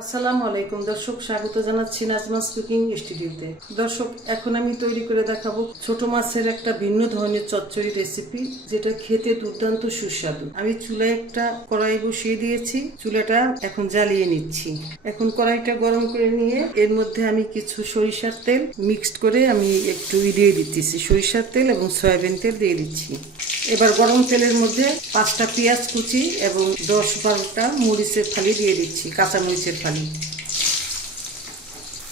আসসালামু আলাইকুম, দর্শক, স্বাগত জানাচ্ছি নাজমাস কুকিং স্টুডিওতে। দর্শক, এখন আমি তৈরি করে দেখাবো ছোট মাছের একটা ভিন্ন ধরনের চচ্চড়ি রেসিপি, যেটা খেতে দুর্দান্ত সুস্বাদু। আমি চুলায় একটা কড়াই বসিয়ে দিয়েছি, চুলাটা এখন জ্বালিয়ে নিচ্ছি। এখন কড়াইটা গরম করে নিয়ে এর মধ্যে আমি কিছু সরিষার তেল মিক্সড করে আমি একটু দিয়ে দিচ্ছি সরিষার তেল এবং সয়াবিন তেল দিয়ে দিচ্ছি। এবার গরম তেলের মধ্যে পাঁচটা পেঁয়াজ কুচি এবং দশ বারোটা মরিচের ফালি দিয়ে দিচ্ছি, কাঁচা মরিচের ফালি।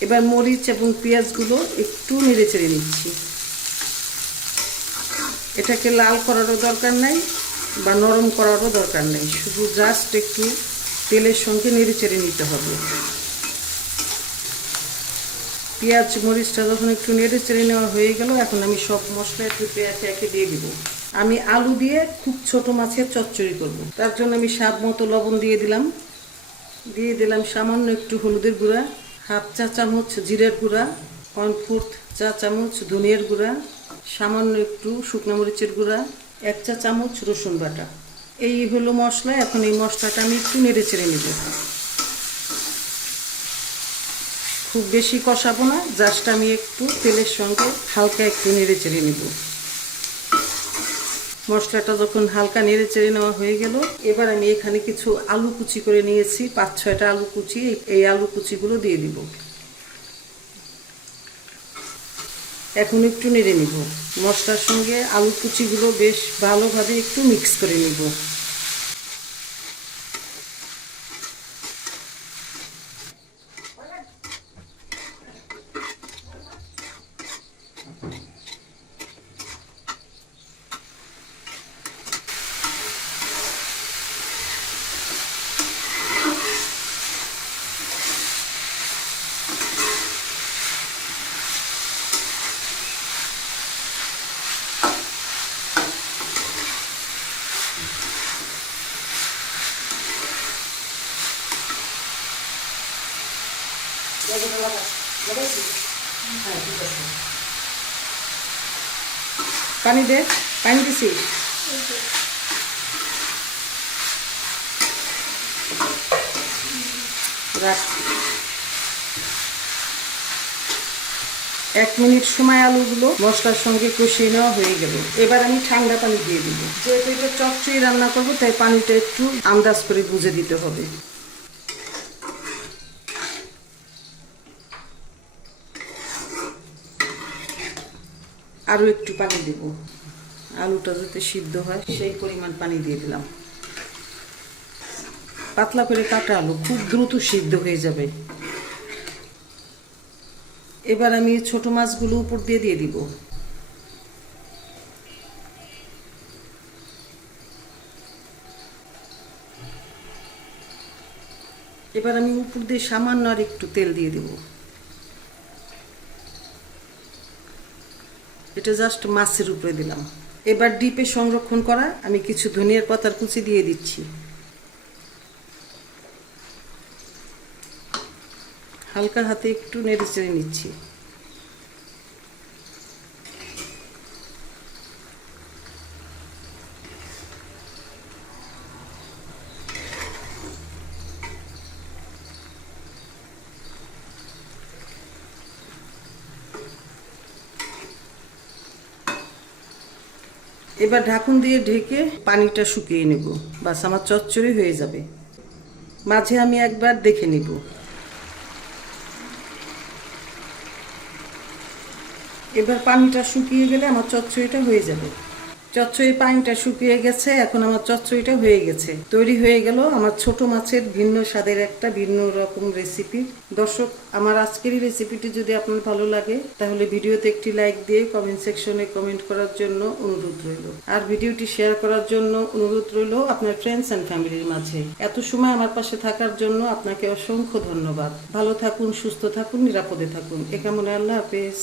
এবার মরিচ এবং পেঁয়াজগুলো একটু নেড়ে চেড়ে নিচ্ছি। এটাকে লাল করারও দরকার নাই বা নরম করারও দরকার নেই, শুধু জাস্ট একটু তেলের সঙ্গে নেড়ে চেড়ে নিতে হবে। পেঁয়াজ, মরিচটা যখন একটু নেড়ে চেড়ে নেওয়া হয়ে গেল, এখন আমি সব মশলা একটু একে একে দিয়ে দিব। আমি আলু দিয়ে খুব ছোট মাছের চচ্চড়ি করব। তার জন্য আমি স্বাদ মতো লবণ দিয়ে দিলাম। দিয়ে দিলাম সামান্য একটু হলুদের গুঁড়া, হাফ চা চামচ জিরের গুঁড়া, ওয়ান ফোর্থ চা চামচ ধনিয়ার গুঁড়া, সামান্য একটু শুকনো মরিচের গুঁড়া, এক চা চামচ রসুন বাটা। এই হলো মশলা। এখন এই মশলাটা আমি একটু নেড়ে চেড়ে নেব। খুব বেশি কষাবো না, জাস্ট আমি একটু তেলের সঙ্গে হালকা একটু নেড়ে চেড়ে নেব। মশলাটা যখন হালকা নেড়ে চেড়ে নেওয়া হয়ে গেল, এবার আমি এখানে কিছু আলু কুচি করে নিয়েছি, পাঁচ ছয়টা আলু কুচি, এই আলু কুচিগুলো দিয়ে দিব। এখন একটু নেড়ে নিব। মশলার সঙ্গে আলু কুচিগুলো বেশ ভালোভাবে একটু মিক্স করে নিব। পানি দে, পানি দিছি। এক মিনিট সময় আলুগুলো মশলার সঙ্গে কষিয়ে নেওয়া হয়ে গেল। এবার আমি ঠান্ডা পানি দিয়ে দিব। যেহেতু এটা চচ্চড়ি রান্না করব, তাই পানিটা একটু আন্দাজ করে বুঝে দিতে হবে। আরও একটু পানি দেব। আলুটা যাতে সিদ্ধ হয়, সেই পরিমাণ পানি দিয়ে দিলাম। পাতলা করে কাটা আলু, খুব দ্রুত সিদ্ধ হয়ে যাবে। এবার আমি ছোট মাছগুলো উপর দিয়ে দিয়ে দিব। এবার আমি উপর দিয়ে সামান্য আর একটু তেল দিয়ে দেবো। এটা জাস্ট মাছের উপরে দিলাম। এবার ডিপে সংরক্ষণ করা, আমি কিছু ধনিয়ার পাতার কুচি দিয়ে দিচ্ছি। হালকা হাতে একটু নেড়ে চেড়ে নিচ্ছি। এবার ঢাকুন দিয়ে ঢেকে পানিটা শুকিয়ে নেব। বাস আমার চচ্চড়ি হয়ে যাবে। মাঝে আমি একবার দেখে নিব। এবার পানিটা শুকিয়ে গেলে আমার চচ্চড়িটা হয়ে যাবে। চচ্চড়ি পানিটা শুকিয়ে গেছে, এখন আমার চচ্চড়িটা হয়ে গেছে। তৈরি হয়ে গেল আমার ছোট মাছের ভিন্ন স্বাদের একটা, ভিন্ন রকম রেসিপি দর্শক, আমার আজকের রেসিপিটি যদি আপনার ভালো লাগে, তাহলে ভিডিওতে একটি লাইক দিয়ে কমেন্ট সেকশনে কমেন্ট করার জন্য অনুরোধ রইল। আর ভিডিওটি শেয়ার করার জন্য অনুরোধ রইল আপনার ফ্রেন্ডস অ্যান্ড ফ্যামিলির মাঝে। এত সময় আমার পাশে থাকার জন্য আপনাকে অসংখ্য ধন্যবাদ। ভালো থাকুন, সুস্থ থাকুন, নিরাপদে থাকুন। এ কেমন আল্লাহ হাফেজ।